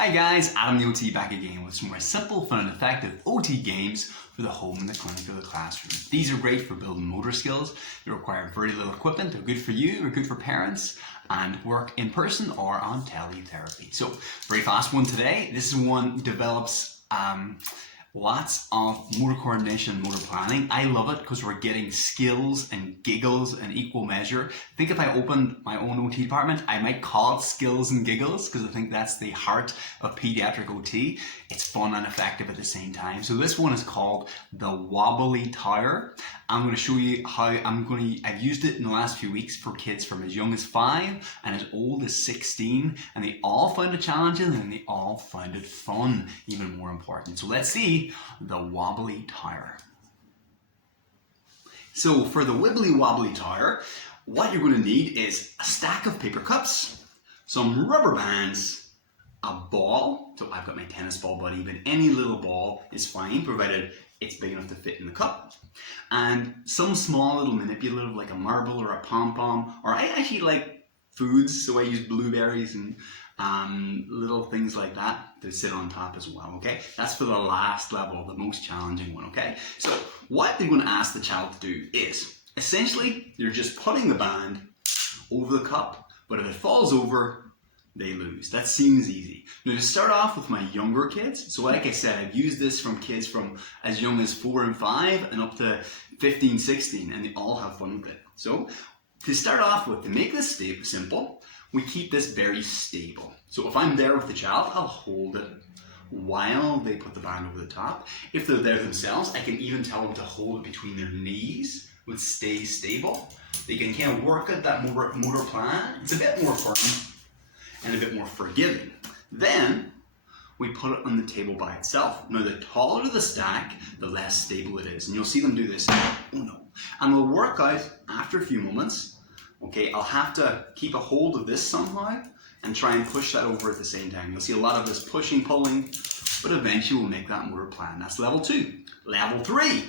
Hi guys, Adam the OT back again with some more simple, fun and effective OT games for the home and the clinic or the classroom. These are great for building motor skills. They require very little equipment. They're good for you, they're good for parents, and work in person or on teletherapy. So, very fast one today. This is one that develops lots of motor coordination and motor planning. I love it because we're getting skills and giggles in equal measure. I think if I opened my own OT department, I might call it skills and giggles because I think that's the heart of pediatric OT. It's fun and effective at the same time. So this one is called the Wobbly Tower. I'm going to show you how I've used it in the last few weeks for kids from as young as 5 and as old as 16, and they all found it challenging and they all found it fun, even more important. So let's see the Wobbly Tower. So for the Wibbly Wobbly Tower, what you're going to need is a stack of paper cups, some rubber bands, a ball. So I've got my tennis ball buddy, but any little ball is fine, provided it's big enough to fit in the cup. And some small little manipulative like a marble or a pom-pom, or I actually like foods, so I use blueberries and little things like that to sit on top as well, okay? That's for the last level, the most challenging one, okay? So what they're going to ask the child to do is, essentially, you're just putting the band over the cup, but if it falls over, they lose. That seems easy. Now to start off with my younger kids, so like I said, I've used this from kids from as young as 4 and 5 and up to 15, 16, and they all have fun with it. So to start off with, to make this simple, we keep this very stable. So if I'm there with the child, I'll hold it while they put the band over the top. If they're there themselves, I can even tell them to hold it between their knees, which stays stable. They can kind of work at that motor plan. It's a bit more fun and a bit more forgiving. Then we put it on the table by itself. Now the taller the stack, the less stable it is. And you'll see them do this. Oh no. And we'll work out after a few moments. Okay, I'll have to keep a hold of this somehow and try and push that over at the same time. You'll see a lot of this pushing, pulling, but eventually we'll make that motor plan. That's level 2. Level 3.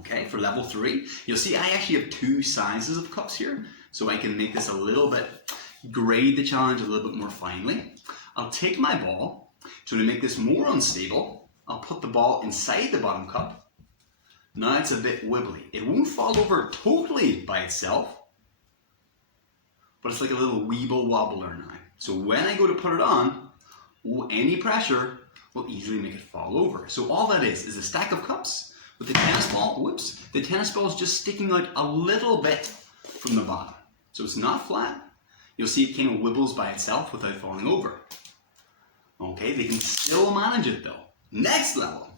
Okay, for level 3, you'll see I actually have 2 sizes of cups here, so I can make this a little bit, grade the challenge a little bit more finely. I'll take my ball, so to make this more unstable, I'll put the ball inside the bottom cup. Now it's a bit wibbly. It won't fall over totally by itself, but it's like a little weeble wobbler now. So when I go to put it on, any pressure will easily make it fall over. So all that is a stack of cups with the tennis ball, the tennis ball is just sticking out a little bit from the bottom. So it's not flat. You'll see it kind of wibbles by itself without falling over. Okay, they can still manage it though. Next level,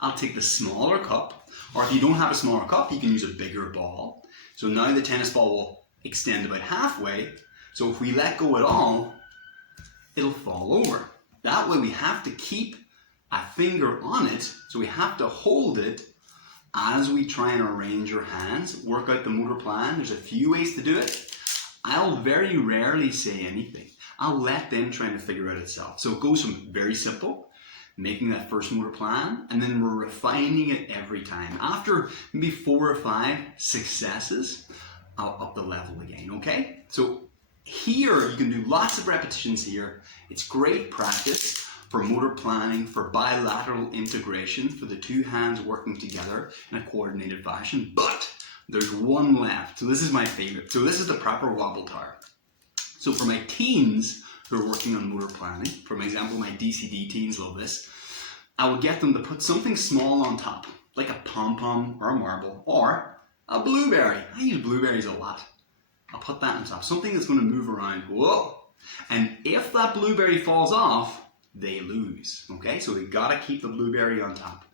I'll take the smaller cup, or if you don't have a smaller cup, you can use a bigger ball. So now the tennis ball will extend about halfway, so if we let go at all, it'll fall over. That way we have to keep a finger on it, so we have to hold it as we try and arrange our hands, work out the motor plan. There's a few ways to do it. I'll very rarely say anything. I'll let them try to figure it out itself. So it goes from very simple, making that first motor plan, and then we're refining it every time. After maybe 4 or 5 successes, I'll up the level again, okay? So here, you can do lots of repetitions here. It's great practice for motor planning, for bilateral integration, for the 2 hands working together in a coordinated fashion, but there's one left. So this is my favorite. So this is the proper wobble tower. So for my teens who are working on motor planning, for example, my DCD teens love this, I will get them to put something small on top, like a pom-pom or a marble, or a blueberry. I use blueberries a lot. I'll put that on top, something that's going to move around. Whoa! And if that blueberry falls off, they lose. Okay, so they gotta keep the blueberry on top.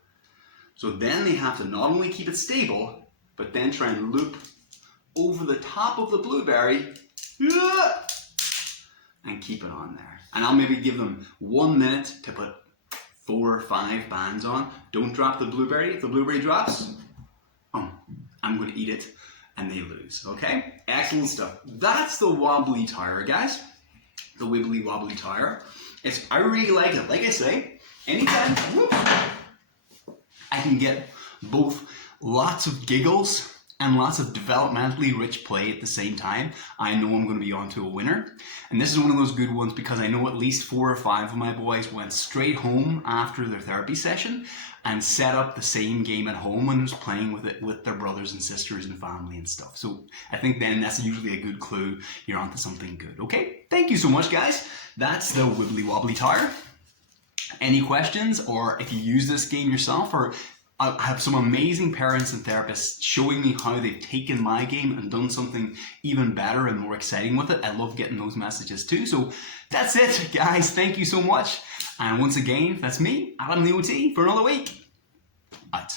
So then they have to not only keep it stable, but then try and loop over the top of the blueberry and keep it on there. And I'll maybe give them 1 minute to put 4 or 5 bands on. Don't drop the blueberry. If the blueberry drops, I'm going to eat it, and they lose. Okay? Excellent stuff. That's the Wobbly Tower, guys. The Wibbly Wobbly Tower. I really like it. Like I say, anytime I can get both lots of giggles and lots of developmentally rich play at the same time, I know I'm going to be on to a winner. And this is one of those good ones because I know at least 4 or 5 of my boys went straight home after their therapy session and set up the same game at home and was playing with it with their brothers and sisters and family and stuff. So I think then that's usually a good clue you're onto something good. Okay, thank you so much, guys. That's the Wibbly Wobbly Tower. Any questions, or if you use this game yourself, or I have some amazing parents and therapists showing me how they've taken my game and done something even better and more exciting with it. I love getting those messages too. So that's it, guys. Thank you so much. And once again, that's me, Adam the OT, for another week. Out.